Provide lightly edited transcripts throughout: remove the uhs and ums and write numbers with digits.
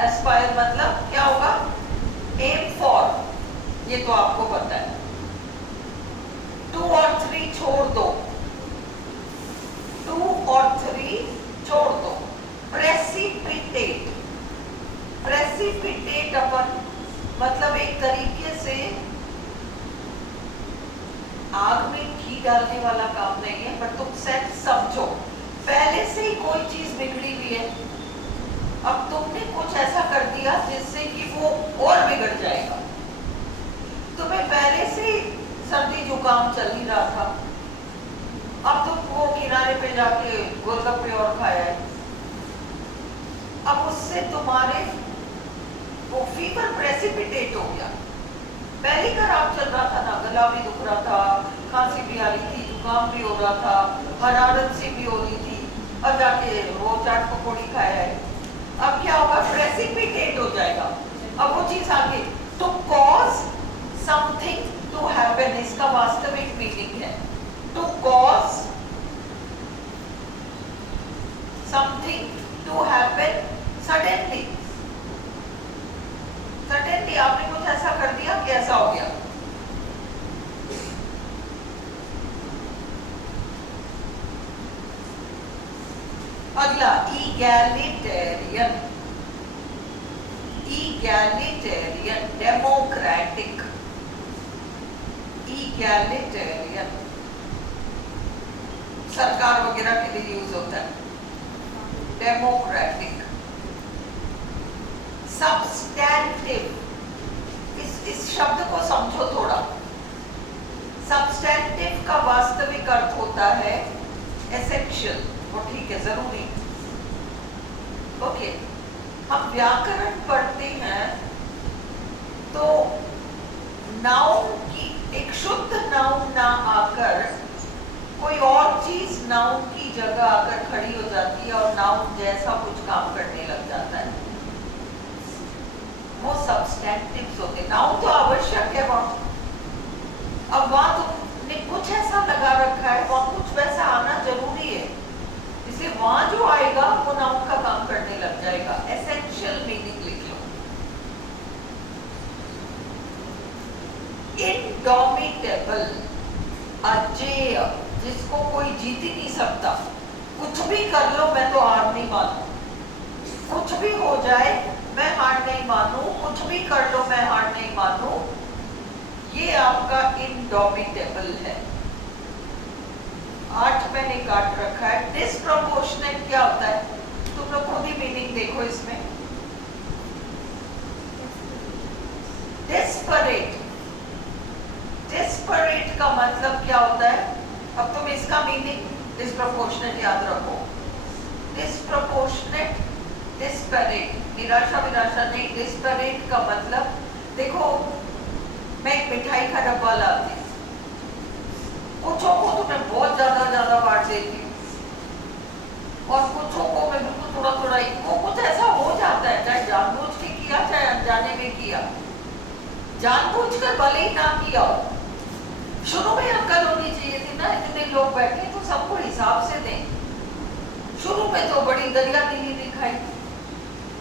Aspire मतलब क्या होगा? एम फॉर, ये तो आपको पता है। 2 और 3 छोड़ दो, 2 और 3 छोड़ दो। प्रेसिपिटेट, प्रेसिपिटेट अपन मतलब एक तरीके से आग में घी डालने वाला काम नहीं है, पर तुम सेट समझो, पहले से ही कोई चीज बिगड़ी हुई है, अब तुमने कुछ ऐसा कर दिया जिससे कि वो और बिगड़ जाएगा। तुम्हें पहले से ही सर्दी जुकाम चल ही रहा था, अब तुम वो किनारे पे जाके गोलगप्पे और खाया है, अब उससे तुम्हारे वो फीवर प्रेसिपिटेट हो गया। पहले खराब चल रहा था ना, गला भी दुख रहा था, खांसी भी आ रही थी, जुकाम भी हो रहा था, हरारत सी भी हो रही थी, और जाके वो चाट पकौड़ी खाया है, अब क्या होगा? प्रेसिपिटेट हो जाएगा। अब वो चीज आगे, तो कॉज समथिंग टू हैपन, इसका वास्तविक मीनिंग है to cause something to happen suddenly. Suddenly आपने कुछ ऐसा कर दिया कि ऐसा हो गया। अगला इगैलिटेरियन, इगैलिटेरियन डेमोक्रेटिक, इगैलिटेरियन सरकार वगैरह के लिए यूज होता है। डेमोक्रेटिक, सब्सटैंटिव, इस शब्द को समझो थोड़ा। सब्सटैंटिव का वास्तविक अर्थ होता है एसेंशियल, वो ठीक है, जरूरी। ओके, हम व्याकरण पढ़ते हैं तो नाउन की एक शुद्ध नाउन ना आकर कोई और चीज नाउन की जगह आकर खड़ी हो जाती है और नाउन जैसा कुछ काम करने लग जाता है, वो सब्सटैंटिव्स होते हैं। नाउन तो आवश्यक है वहां, अब वहां तुमने कुछ ऐसा लगा रखा है, वहां कुछ वैसा आना जरूरी है, इसलिए वहां जो आएगा वो नाउन का काम करने लग जाएगा। एसेंशियल मीनिंग लिख लो। इनडोमिटेबल, अजेय, जिसको कोई जीत ही नहीं सकता, कुछ भी कर लो मैं तो हार नहीं मानू, कुछ भी हो जाए मैं हार नहीं मानू, कुछ भी कर लो मैं हार नहीं मानू, ये आपका इनडोमिटेबल है। 8 मैंने काट रखा है। डिस्प्रपोर्शनेट क्या होता है? तुम लोग खुद ही मीनिंग देखो इसमें। डिस्परेट, डिस्परेट का मतलब क्या होता है? अब तुम इसका मीनिंग डिस्प्रपोर्शनेट याद रखो। डिस्प्रपोर्शनेट, डिस्परेट, निराशा विराशा नहीं, डिस्परेट का मतलब, देखो मैं एक मिठाई का डब्बा लाती, कुछों को तो मैं बहुत ज्यादा बांट देती हूँ और कुछों को मैं बिल्कुल थोड़ा थोड़ा ही, वो कुछ ऐसा हो जाता है, चाहे जानबूझ के किया चाहे अनजाने में किया, जानबूझकर भले ही ना किया हो। शुरू में अक्ल होनी चाहिए थी ना, इतने लोग बैठे तो सबको हिसाब से दें। शुरू में तो बड़ी दरिया दिली दिखाई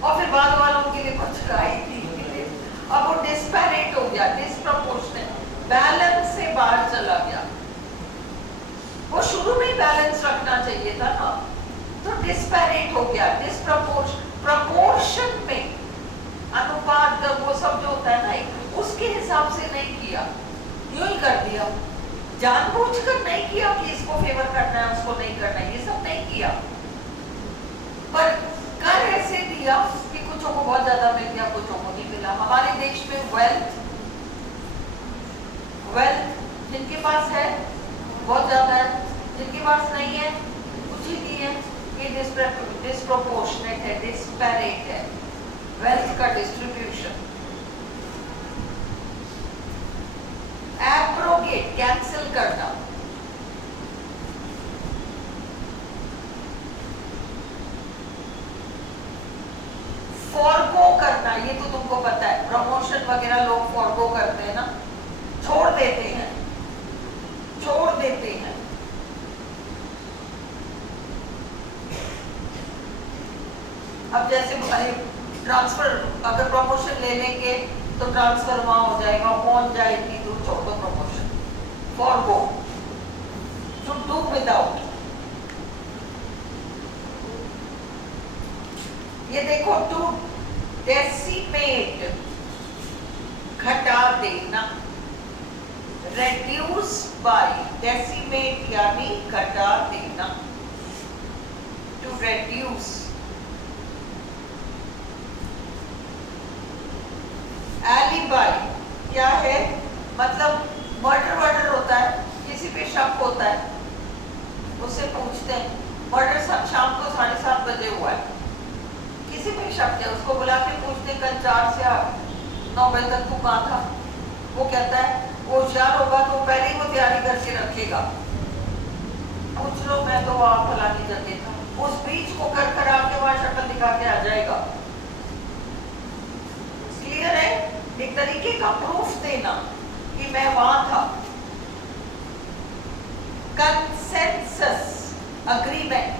और फिर बाद वालों के लिए कुछ खाई थी। अब वो डिस्पैरेट हो गया, डिस्प्रपोर्शनेट, बैलेंस से बाहर चला गया। वो शुरू में बैलेंस रखना चाहिए था ना, तो डिस्पैरेट हो गया। प्रपोर्शन में अनुपात, वो सब जो होता है ना, उसके हिसाब से नहीं किया, यूं ही कर दिया, जानबूझकर नहीं किया कि इसको फेवर करना है उसको नहीं करना है, ये सब नहीं किया, पर कर ऐसे दिया कि कुछों को बहुत ज्यादा मिल गया, कुछों को नहीं मिला। हमारे देश में वेल्थ जिनके पास है बहुत ज्यादा है, जिनके पास नहीं है कुछ ही नहीं है, ये डिस्प्रोपोर्शनेट है, डिस्पैरेट है वेल्थ का डिस्ट्रीब्यूशन। एब्रोगेट, कैंसिल करना, फॉरगो करना, ये तो तुमको पता है, प्रमोशन वगैरह लोग फॉरगो करते हैं ना, छोड़ देते हैं, छोड़ देते हैं। अब जैसे ट्रांसफर, अगर प्रमोशन ले लेंगे तो ट्रांसफर वहां हो जाएगा, कौन जाए इतनी दूर, छोड़ दो promotion, forgo, to do without. ये देखो, टू डेसिमेट, घटा देना, रेड्यूस बाय, डेसिमेट यानी घटा देना, टू रेड्यूस। एलिबाई क्या है, मतलब मर्डर वर्डर होता है, किसी पे शक होता है, उससे पूछते हैं मर्डर शाम को 7:30 बजे हुआ है, किसी पे शक है, उसको बुला के पूछते हैं कल 4 से 9 बजे तक तू कहाँ था। वो कहता है, वो होशियार होगा तो पहले ही वो तैयारी करके रखेगा, पूछ लो मैं तो वहां फलानी जगह था, उस बीच को कर कर आपके वहां शक्ल दिखा के आ जाएगा। क्लियर है, एक तरीके का प्रूफ देना कि मैं वहां था। कंसेंसस, अग्रीमेंट,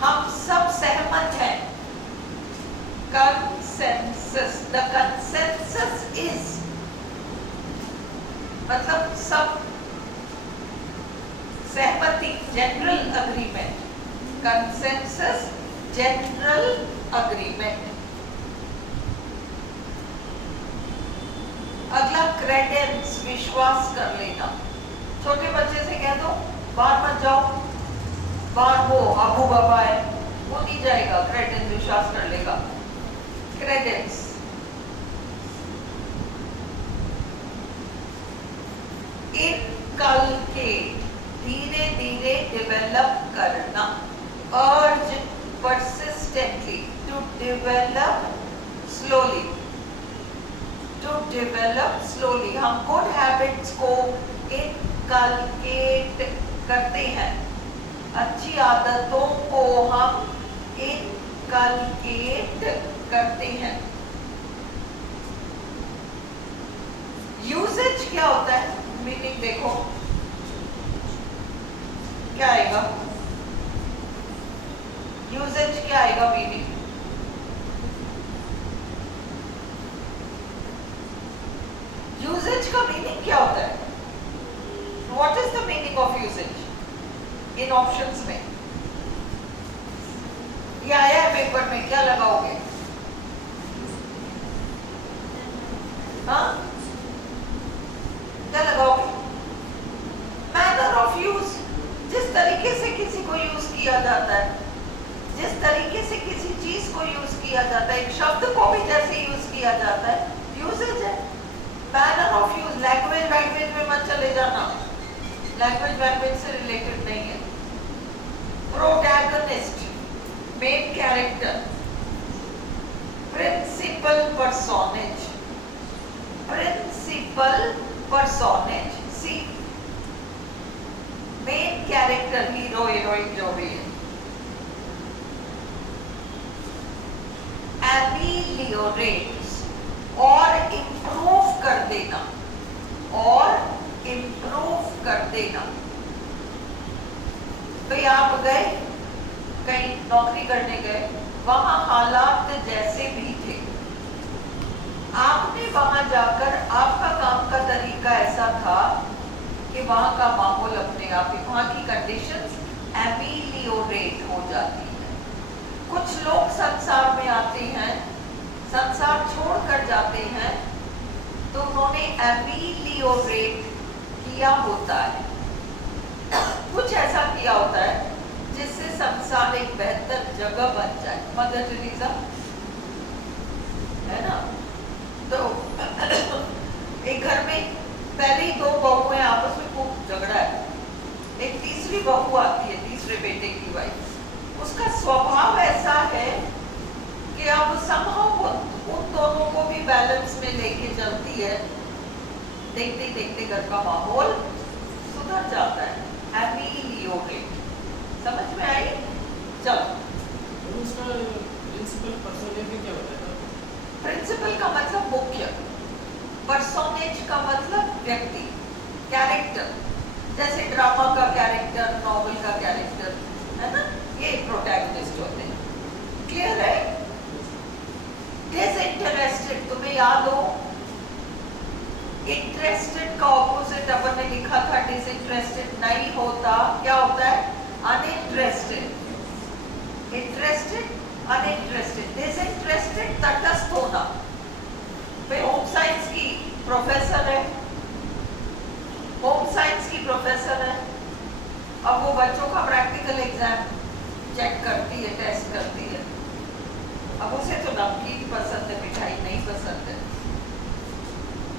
हम सब सहमत हैं, कंसेंसस, द कंसेंसस इज, मतलब सब सहमति, general agreement, consensus general agreement. अगला क्रेडेंस, विश्वास कर लेना, छोटे बच्चे से कह दो बाहर मत जाओ, बाहर वो आबू बाबा है, वो नहीं जाएगा, क्रेडेंस, विश्वास कर लेगा, क्रेडेंस। इनकलकेट, धीरे धीरे डेवलप करना, अर्ज persistently, to develop slowly, to develop slowly। हम गुड हैबिट्स को इनकलकेट करते हैं, अच्छी आदतों को हम इनकलकेट करते हैं। यूसेज क्या होता है, मीनिंग देखो क्या आएगा, यूसेज क्या आएगा मीनिंग, यूसेज का मीनिंग क्या होता है, what is the meaning of usage in options में, ये आया है पेपर में, क्या लगाओगे, हाँ क्या लगाओगे, मैनर ऑफ यूज, जिस तरीके से किसी को यूज किया जाता है, जिस तरीके से किसी चीज को यूज किया जाता है, एक शब्द को भी जैसे यूज किया जाता है, यूसेज है। मैनर ऑफ यूज, लैंग्वेज वैंग्वेज में मत चले जाना, लैंग्वेज वैंग्वेज से रिलेटेड नहीं है। Protagonist, main character, principal personage, principal personage, see main character, hero heroine जो भी है। एमिलियोरेट्स, और इम्प्रूव कर देना, और इम्प्रूव कर देना। भाई आप गए कहीं नौकरी करने गए, वहां हालात जैसे भी थे, आपने वहां जाकर आपका काम का तरीका ऐसा था कि वहां का माहौल अपने आप ही, वहां की कंडीशंस एमिलियोरेट हो जाती है। कुछ लोग संसार में आते हैं, संसार छोड़कर जाते हैं, तो उन्होंने एमिलियोरेट किया होता है, कुछ ऐसा किया होता है जिससे संसार एक बेहतर जगह बन जाए। मदर टेरेसा है ना, तो एक घर में पहले ही 2 बहुएं आपस में खूब झगड़ा है, एक तीसरी बहू आती है, तीसरे बेटे की वाइफ, उसका स्वभाव ऐसा है कि अब समहाउ उन दोनों को भी बैलेंस में लेके चलती है, देखते देखते घर का माहौल सुधर जाता है। एमिलियोरेट, समझ में आई? चलो, उसका प्रिंसिपल पर्सोनेज क्या होता है? प्रिंसिपल का मतलब मुख्य, पर्सोनेज का मतलब व्यक्ति, कैरेक्टर, जैसे ड्रामा का कैरेक्टर, नॉवेल का कैरेक्टर, है ना, ये प्रोटैगनिस्ट होते हैं। क्लियर है? इंटरेस्टेड का ऑपोजिट अपन ने लिखा था डिसइंटरेस्टेड, नहीं होता, क्या होता है? अनइंटरेस्टेड। Interested, uninterested. डिसइंटरेस्टेड तटस्थ होना। भाई होम साइंस की प्रोफेसर है, होम साइंस की प्रोफेसर है, अब वो बच्चों का प्रैक्टिकल एग्जाम चेक करती है, टेस्ट करती है। अब उसे तो नमकीन पसंद है, मिठाई नहीं पसंद है।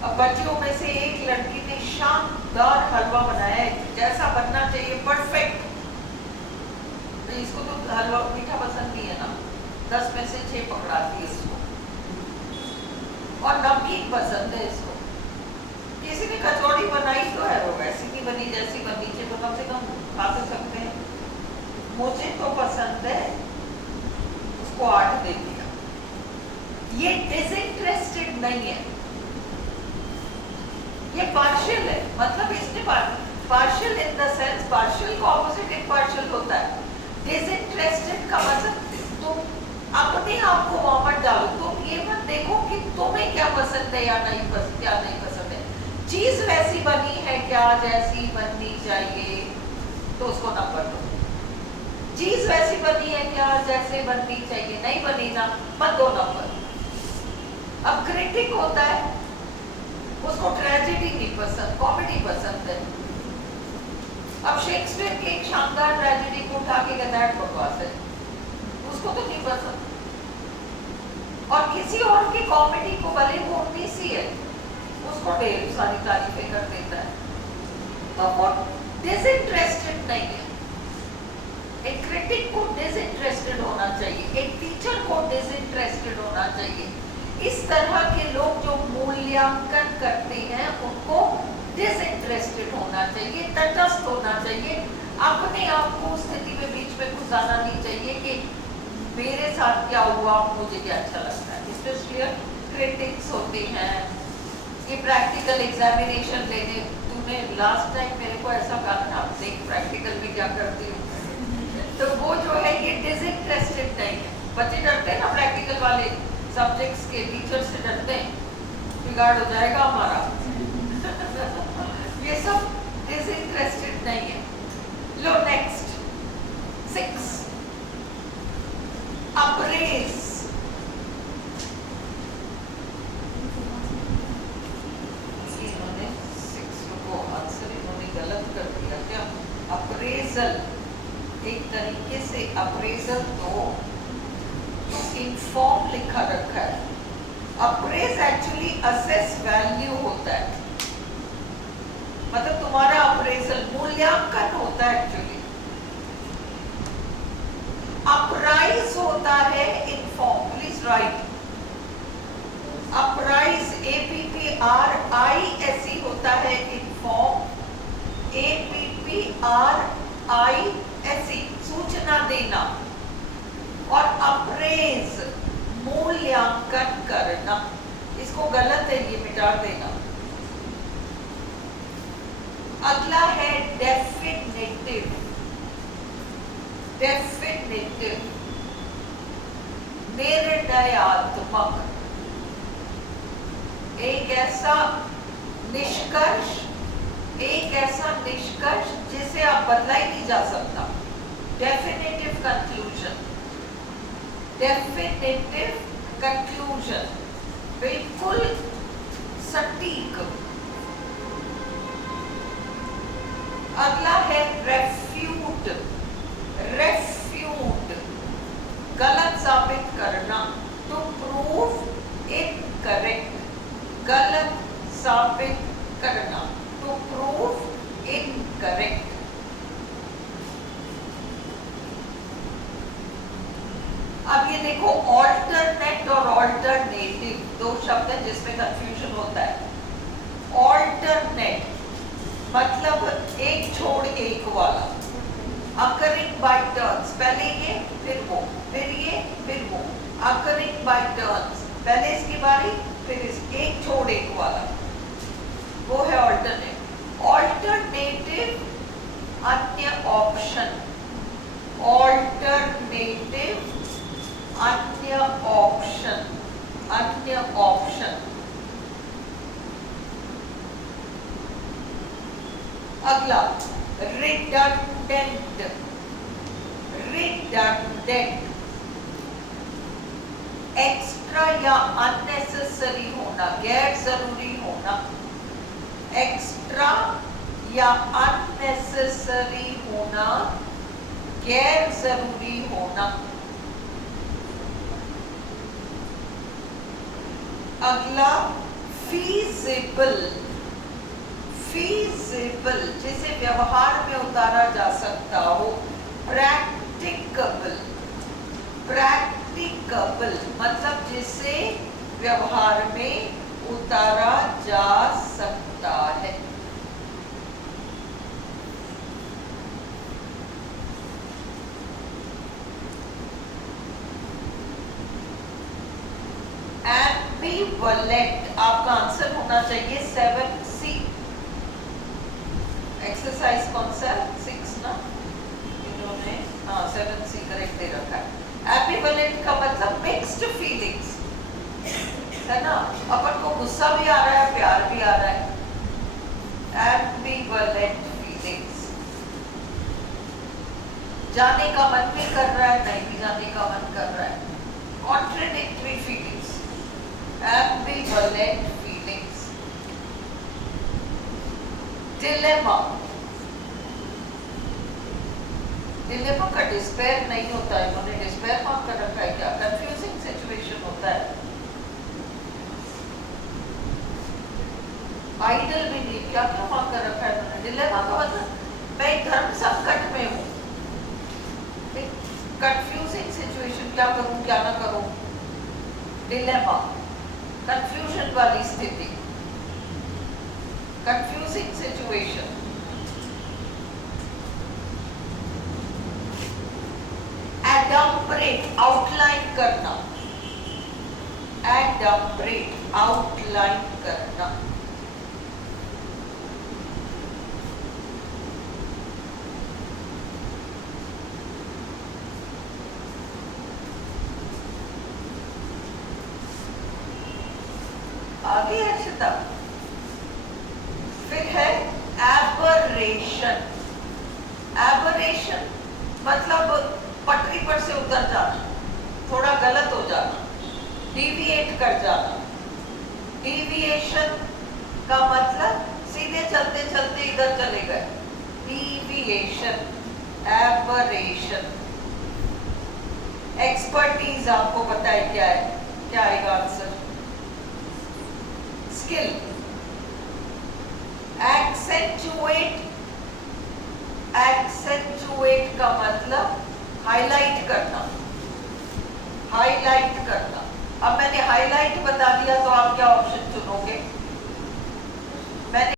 अब बच्चियों में से एक लड़की ने शानदार हलवा बनाया है, जैसा बनना चाहिए, परफेक्ट। तो इसको तो हलवा मीठा पसंद नहीं है ना, 10 में से 6 पकड़ाती है इसको, और नमकीन पसंद है इसको। किसी ने कचौड़ी बनाई तो है, वो वैसी नहीं बनी जैसी बननी चाहिए, तो कम से कम खा तो सकते हैं। मुझे तो पसंद है, उसको 8 दे दिया। ये डिसइंटरेस्टेड नहीं है, ये पार्शियल है। मतलब इसने partial in the sense, partial का ऑपोजिट इम्पार्शियल होता है। डिसइंटरेस्टेड का मतलब तुम अपने आप को वहां मत डालो, तुम ये मत देखो कि तुम्हें क्या पसंद है या नहीं पसंद, क्या नहीं पसंद है। चीज वैसी बनी है क्या जैसी बननी चाहिए, तो उसको नंबर दो। चीज वैसी बनी है क्या जैसे बननी चाहिए, नहीं बनी ना, मत दो नंबर। अब क्रिटिक होता है, उसको ट्रेजेडी नहीं पसंद, कॉमेडी पसंद है। अब शेक्सपियर की एक शानदार ट्रेजेडी को उठा के कहता है बकवास है, उसको तो नहीं पसंद। और किसी और की कॉमेडी को भले वो 19 ही है, उसको ढेर सारी तारीफें कर देता है, तो वो डिसइंटरेस्टेड नहीं है। एक क्रिटिक को डिसइंटरेस्टेड होना चाहिए, एक टीचर को डिसइंटरेस्टेड होना चाहिए। इस तरह के लोग जो मूल्यांकन करते हैं उनको डिसइंटरेस्टेड होना चाहिए, तटस्थ होना चाहिए। अपने आप को स्थिति में बीच में घुसाना नहीं चाहिए कि मेरे साथ क्या हुआ, मुझे क्या अच्छा लगता है। स्पेशली क्रिटिक्स होते हैं, ये प्रैक्टिकल एग्जामिनेशन लेने, तूने लास्ट टाइम मेरे को ऐसा कहा था, देख प्रैक्टिकल भी क्या करती हूँ, तो वो जो है ये डिसइंटरेस्टेड नहीं है। बच्चे डरते हैं ना प्रैक्टिकल वाले सब्जेक्ट्स के, टीचर से डरते हैं, बिगाड़ हो जाएगा हमारा। ये सब डिसइंटरेस्टेड नहीं है। लो नेक्स्ट 6, अप्रेज। इन्होंने 6 को आंसर इन्होंने गलत कर दिया क्या? अप्रेजल, एक तरीके से अप्रेजल तो इन्फॉर्म लिखा रखा है। अप्रेज एक्चुअली असेस वैल्यू होता है, मतलब तुम्हारा अप्रेजल मूल्यांकन होता है एक्चुअली। अप्राइज होता है inform, please right. Apprise APPRISE होता है इन्फॉर्म, APPRISE सूचना देना, और अप्रेज मूल्यांकन करना। इसको गलत है, ये मिटा देना। अगला है डेफिनेटिव। डेफिनेटिव निर्णयात्मक, एक ऐसा निष्कर्ष, एक ऐसा निष्कर्ष जिसे आप बदला ही नहीं जा सकता। डेफिनेटिव कंक्लूजन, डेफिनेटिव कंक्लूजन, बिल्कुल सटीक। अगला है रेफ्यूट। रेफ्यूट गलत साबित करना, टू प्रूव इनकरेक्ट, गलत साबित करना, टू प्रूव इनकरेक्ट। अब ये देखो, ऑल्टरनेट और ऑल्टरनेटिव दो शब्द हैं जिसमें कंफ्यूजन होता है। ऑल्टरनेट मतलब एक छोड़ एक वाला, अकरिंग बाय टर्न्स, पहले ये फिर वो, फिर ये फिर वो, अकरिंग बाय टर्न्स, पहले इसकी बारी फिर इस, एक छोड़ एक वाला, वो है ऑल्टरनेट। ऑल्टरनेटिव अन्य ऑप्शन, ऑल्टरनेटिव अन्य ऑप्शन, अन्य ऑप्शन। अगला रिडंडेंट, रिडंडेंट एक्स्ट्रा या अननेसेसरी होना, गैर जरूरी होना, एक्स्ट्रा या अननेसेसरी होना, गैर जरूरी होना। अगला फीजिबल, फीजिबल जिसे व्यवहार में उतारा जा सकता हो। प्रैक्टिकबल, प्रैक्टिकबल मतलब जिसे व्यवहार में उतारा जा सकता है। एम्बिवलेंट आपका आंसर होना चाहिए 7C। एक्सरसाइज कौन सा 6 ना, इन्होंने 7C करेक्ट दे रखा है। एम्बिवलेंट का मतलब मिक्स्ड फीलिंग्स है ना, अपन को गुस्सा भी आ रहा है, प्यार भी आ रहा है। एम्बिवलेंट फीलिंग्स, जाने का मन भी कर रहा है, नहीं भी जाने का मन कर रहा है। Contradictory feelings, ambivalent feelings. Dilemma, dilemma का डिस्पेयर नहीं होता है, इन्होंने डिस्पेयर मार्क कर रखा है क्या? कंफ्यूजिंग सिचुएशन होता है। आइडल भी नहीं, क्या क्या मार्क कर रखा है इन्होंने? डिलेमा का मतलब मैं एक धर्म संकट में हूँ, कंफ्यूजिंग सिचुएशन, क्या करूं क्या ना करूं। डिलेमा कंफ्यूजन वाली स्थिति, कंफ्यूजिंग सिचुएशन। एडम्ब्रेट आउटलाइन करना, एडम्ब्रेट आउटलाइन करना। आगे अर्षिता, फिर है एबरेशन। एबरेशन मतलब पटरी पर से उतर जाना, थोड़ा गलत हो जाना, डिविएट कर जाना। डिविएशन का मतलब सीधे चलते चलते इधर चले गए, डिविएशन, एबरेशन। एक्सपर्टीज आपको पता है क्या है, क्या आएगा आंसर? स्किल। एक्सेंचुएट, एक्सेंचुएट का मतलब हाईलाइट करना, हाईलाइट करना। अब मैंने हाईलाइट बता दिया तो आप क्या ऑप्शन चुनोगे? मैंने